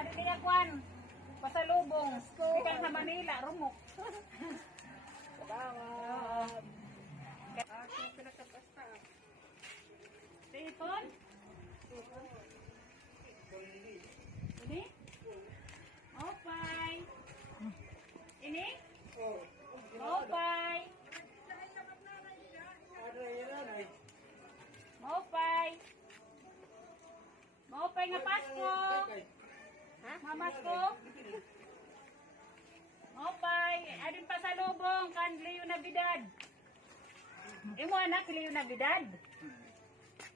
Adi kaya kwan. Pasalubong. Ikan sa Manila, rumok. Salamat. Ako pinakapasta. Tipon? Ini? Opay. Ini? Opay. Opay. Opay nga Pasko. Mamasko. Opay. Adin pasalubong kan Leo Navidad. Imo anak Leo Navidad.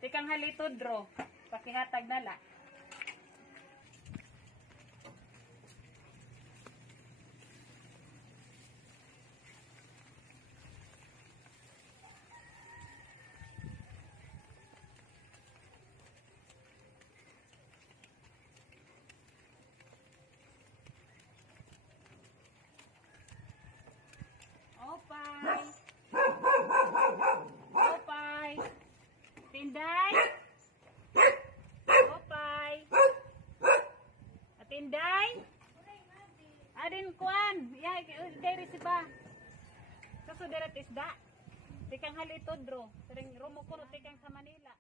Tikang halitod ro. Pakihatag nala. Opay. Opay. Tinday. Opay. Tinday. Adin kuan. Ya, diri si ba. Susudirat isda. Tikang halitod ro. Sering rumo kuno tikang sa Manila.